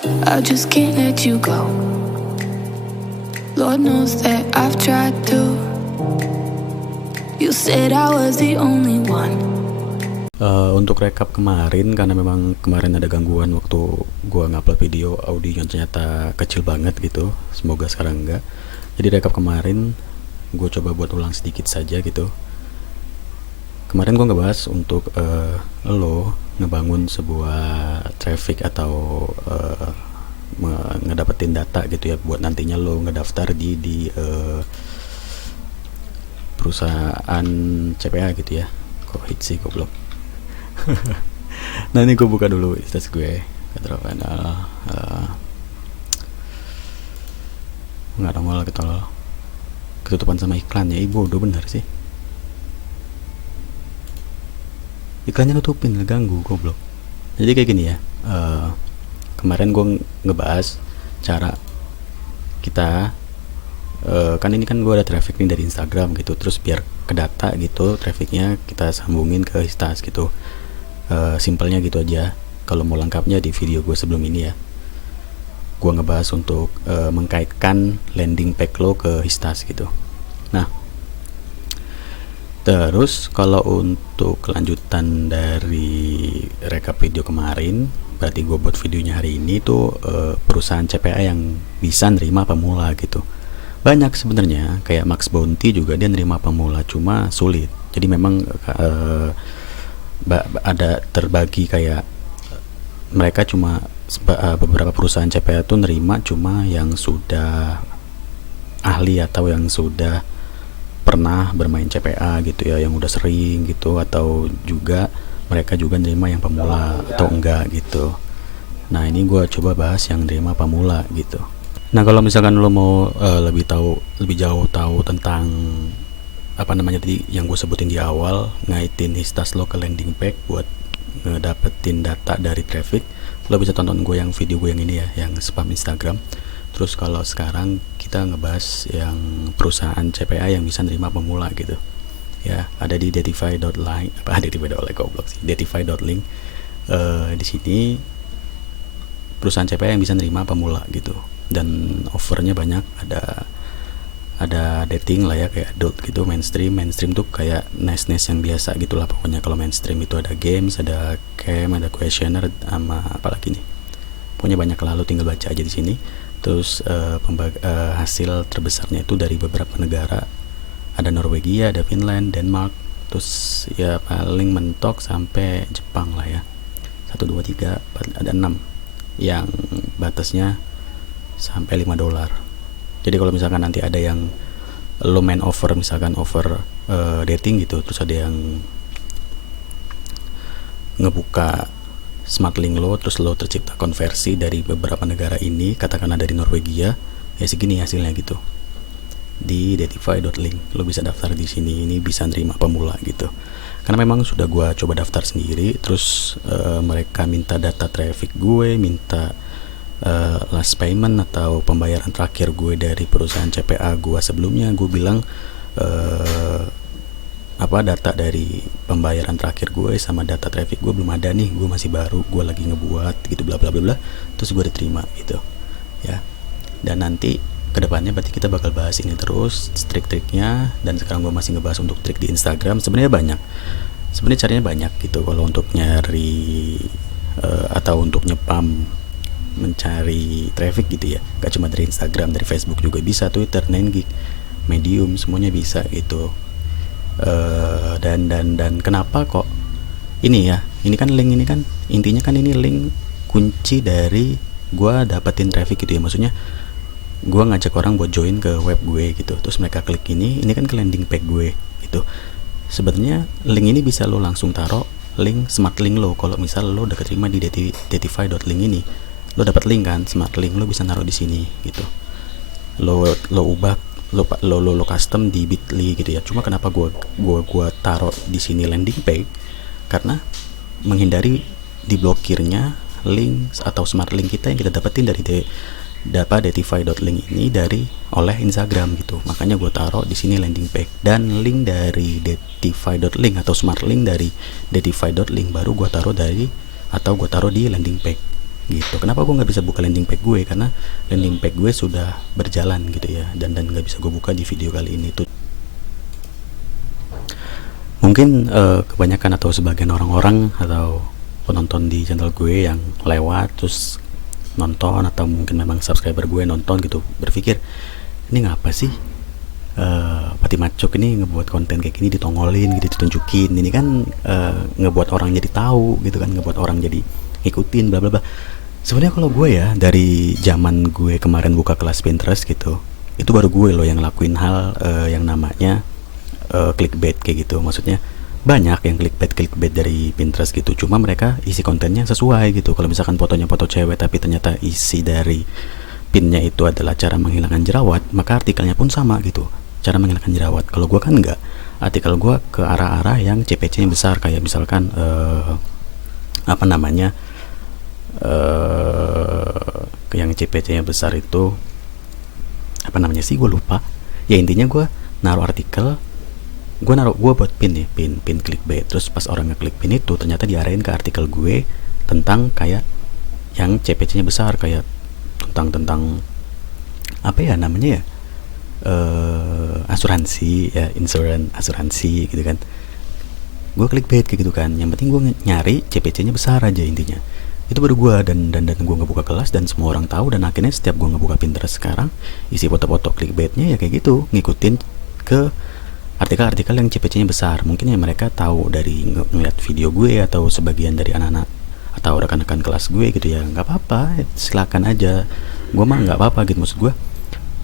I just can't let you go. Lord knows that I've tried to. You said I was the only one. Untuk rekap kemarin, karena memang kemarin ada gangguan waktu gua ngupload video, audionya ternyata kecil banget gitu. Semoga sekarang enggak. Jadi rekap kemarin gue coba buat ulang sedikit saja gitu. Kemarin gue ngebahas untuk lo ngebangun sebuah traffic atau ngedapetin data gitu ya, buat nantinya lo ngedaftar di perusahaan CPA gitu ya. Kok hit sih goblok. Nah ini gue buka dulu status gue, nggak nongol ketol, ketutupan sama iklannya. Ibu udah bener sih, iklannya tutupin, ngeganggu goblok. Jadi kayak gini ya, kemarin gue ngebahas cara kita kan ini kan gue ada traffic nih dari Instagram gitu, terus biar ke data gitu trafficnya kita sambungin ke Histas gitu. Simpelnya gitu aja. Kalau mau lengkapnya di video gue sebelum ini ya, gue ngebahas untuk mengkaitkan landing page lo ke Histas gitu. Nah terus kalau untuk kelanjutan dari rekap video kemarin, berarti gue buat videonya hari ini tuh perusahaan CPA yang bisa nerima pemula gitu. Banyak sebenarnya, kayak Max Bounty juga dia nerima pemula, cuma sulit. Jadi memang ada terbagi, kayak mereka cuma beberapa perusahaan CPA tuh nerima cuma yang sudah ahli atau yang sudah pernah bermain CPA gitu ya, yang udah sering gitu, atau juga mereka juga nerima yang pemula atau enggak gitu. Nah ini gue coba bahas yang nerima pemula gitu. Nah kalau misalkan lo mau lebih jauh tahu tentang apa namanya tadi yang gue sebutin di awal, ngaitin Histas lo ke landing page buat ngedapetin data dari traffic, lo bisa tonton gue yang video gue yang ini ya, yang spam Instagram. Terus kalau sekarang kita ngebahas yang perusahaan CPA yang bisa nerima pemula gitu ya, ada di datify.link, datify.link. Di sini perusahaan CPA yang bisa nerima pemula gitu, dan offernya banyak. Ada dating lah ya, kayak adult gitu, mainstream tuh kayak nice yang biasa gitulah pokoknya. Kalau mainstream itu ada games, ada camp, ada questionnaire, sama apalagi nih, pokoknya banyak lah, lo tinggal baca aja di sini. Terus hasil terbesarnya itu dari beberapa negara, ada Norwegia, ada Finland, Denmark, terus ya paling mentok sampai Jepang lah ya, 1, 2, 3, 4, ada 6 yang batasnya sampai $5. Jadi kalau misalkan nanti ada yang lo main offer, misalkan offer dating gitu, terus ada yang ngebuka smart link lo, terus lo tercipta konversi dari beberapa negara ini, katakanlah dari Norwegia, ya segini hasilnya gitu. Di datify.link lo bisa daftar di sini, ini bisa nerima pemula gitu. Karena memang sudah gue coba daftar sendiri, terus mereka minta data traffic gue, minta last payment atau pembayaran terakhir gue dari perusahaan CPA gue sebelumnya. Gue bilang data dari pembayaran terakhir gue sama data traffic gue belum ada nih, gue masih baru, gue lagi ngebuat gitu, bla bla bla bla. Terus gue diterima gitu ya. Dan nanti kedepannya berarti kita bakal bahas ini terus, trik-triknya. Dan sekarang gue masih ngebahas untuk trik di Instagram. Sebenarnya caranya banyak gitu kalau untuk nyari atau untuk nyepam, mencari traffic gitu ya. Gak cuma dari Instagram, dari Facebook juga bisa, Twitter, 9gag, Medium, semuanya bisa gitu. Dan kenapa kok ini ya, ini kan link, ini kan intinya kan ini link kunci dari gue dapetin traffic gitu ya. Maksudnya gue ngajak orang buat join ke web gue gitu, terus mereka klik ini kan ke landing page gue gitu. Sebenarnya link ini bisa lo langsung taruh link smart link lo. Kalau misal lo udah keterima di datify.link ini, lo dapat link kan, smart link, lo bisa naruh di sini gitu. Lo ubah, lo custom di Bitly gitu ya. Cuma kenapa gua taruh di sini landing page, karena menghindari diblokirnya link atau smart link kita yang kita dapetin dari datify.link ini oleh Instagram gitu. Makanya gue taruh di sini landing page, dan link dari datify.link atau smart link dari datify.link baru gue taruh di landing page gitu. Kenapa gue nggak bisa buka landing page gue? Karena landing page gue sudah berjalan gitu ya, dan nggak bisa gue buka di video kali ini tuh. Mungkin kebanyakan atau sebagian orang-orang atau penonton di channel gue yang lewat terus nonton, atau mungkin memang subscriber gue nonton gitu, berpikir ini ngapa sih Pati Macok ini ngebuat konten kayak gini, ditongolin gitu, ditunjukin, ini kan ngebuat orang jadi tahu gitu kan, ngebuat orang jadi ngikutin bla bla bla. Sebenarnya kalau gue ya, dari zaman gue kemarin buka kelas Pinterest gitu, itu baru gue loh yang lakuin hal yang namanya clickbait kayak gitu. Maksudnya banyak yang clickbait dari Pinterest gitu, cuma mereka isi kontennya sesuai gitu. Kalau misalkan fotonya foto cewek tapi ternyata isi dari pinnya itu adalah cara menghilangkan jerawat, maka artikelnya pun sama gitu, cara menghilangkan jerawat. Kalau gue kan enggak, artikel gue ke arah-arah yang CPC-nya besar, kayak misalkan apa namanya, yang CPC-nya besar itu apa namanya sih, gue lupa ya. Intinya gue naruh artikel, gue buat pin nih, pin clickbait. Terus pas orang ngeklik pin itu ternyata diarahin ke artikel gue tentang kayak yang CPC-nya besar, kayak tentang apa ya namanya ya, asuransi ya, asuransi gitu kan. Gue clickbait kayak gitu kan, yang penting gue nyari CPC-nya besar aja intinya. Itu baru gue, dan gue ngebuka kelas dan semua orang tahu, dan akhirnya setiap gue ngebuka Pinterest sekarang isi foto-foto clickbaitnya ya kayak gitu, ngikutin ke artikel-artikel yang CPC-nya besar. Mungkin ya mereka tahu dari ngeliat video gue, atau sebagian dari anak-anak atau rekan-rekan kelas gue gitu ya. Nggak apa-apa, silakan aja, gue mah nggak apa-apa gitu. Maksud gue,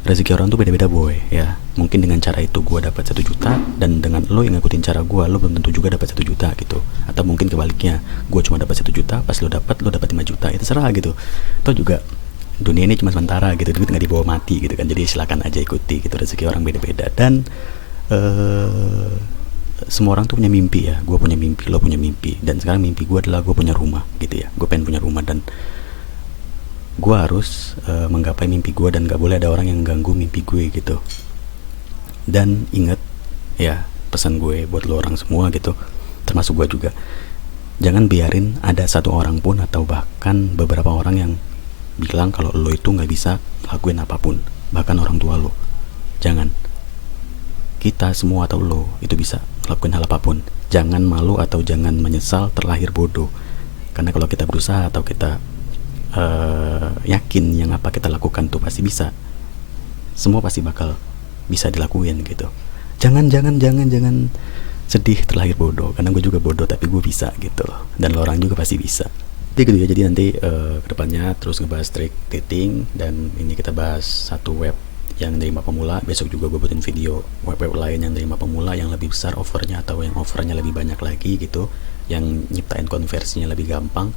rezeki orang tuh beda-beda boy ya. Mungkin dengan cara itu gue dapat 1 juta, dan dengan lo yang ngikutin cara gue, lo belum tentu juga dapat 1 juta gitu. Atau mungkin kebaliknya, gue cuma dapat 1 juta, pas lo dapat 5 juta, itu serah gitu. Atau juga dunia ini cuma sementara gitu, duit nggak dibawa mati gitu kan. Jadi silakan aja ikuti gitu, rezeki orang beda-beda. Dan semua orang tuh punya mimpi ya. Gue punya mimpi, lo punya mimpi, dan sekarang mimpi gue adalah gue punya rumah gitu ya. Gue pengen punya rumah, dan gue harus menggapai mimpi gue, dan gak boleh ada orang yang ganggu mimpi gue gitu. Dan inget ya, pesan gue buat lo orang semua gitu, termasuk gue juga, jangan biarin ada satu orang pun atau bahkan beberapa orang yang bilang kalau lo itu gak bisa lakuin apapun, bahkan orang tua lo. Jangan. Kita semua atau lo itu bisa lakuin hal apapun. Jangan malu atau jangan menyesal terlahir bodoh. Karena kalau kita berusaha atau kita yakin yang apa kita lakukan tuh pasti bisa, semua pasti bakal bisa dilakuin gitu. Jangan sedih terlahir bodoh, karena gue juga bodoh tapi gue bisa gitu loh, dan lo orang juga pasti bisa. Jadi gitu ya. Jadi nanti kedepannya terus ngebahas trik dating, dan ini kita bahas satu web yang nerima pemula. Besok juga gue buatin video web-web lain yang nerima pemula, yang lebih besar offernya, atau yang offernya lebih banyak lagi gitu, yang nyiptain konversinya lebih gampang.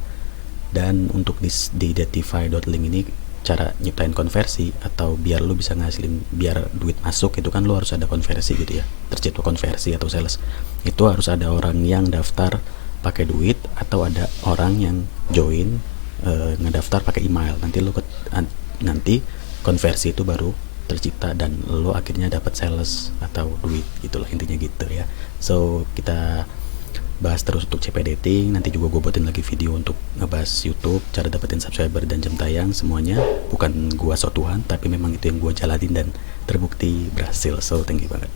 Dan untuk di identify.link ini, cara nyiptain konversi atau biar lo bisa ngasilin, biar duit masuk itu kan lo harus ada konversi gitu ya. Tercipta konversi atau sales itu harus ada orang yang daftar pakai duit, atau ada orang yang join ngedaftar pakai email. Nanti konversi itu baru tercipta, dan lo akhirnya dapat sales atau duit gitulah intinya gitu ya. So kita bahas terus untuk CP dating. Nanti juga gue buatin lagi video untuk ngebahas YouTube, cara dapetin subscriber dan jam tayang semuanya. Bukan gue so Tuhan, tapi memang itu yang gue jalanin dan terbukti berhasil. So thank you banget.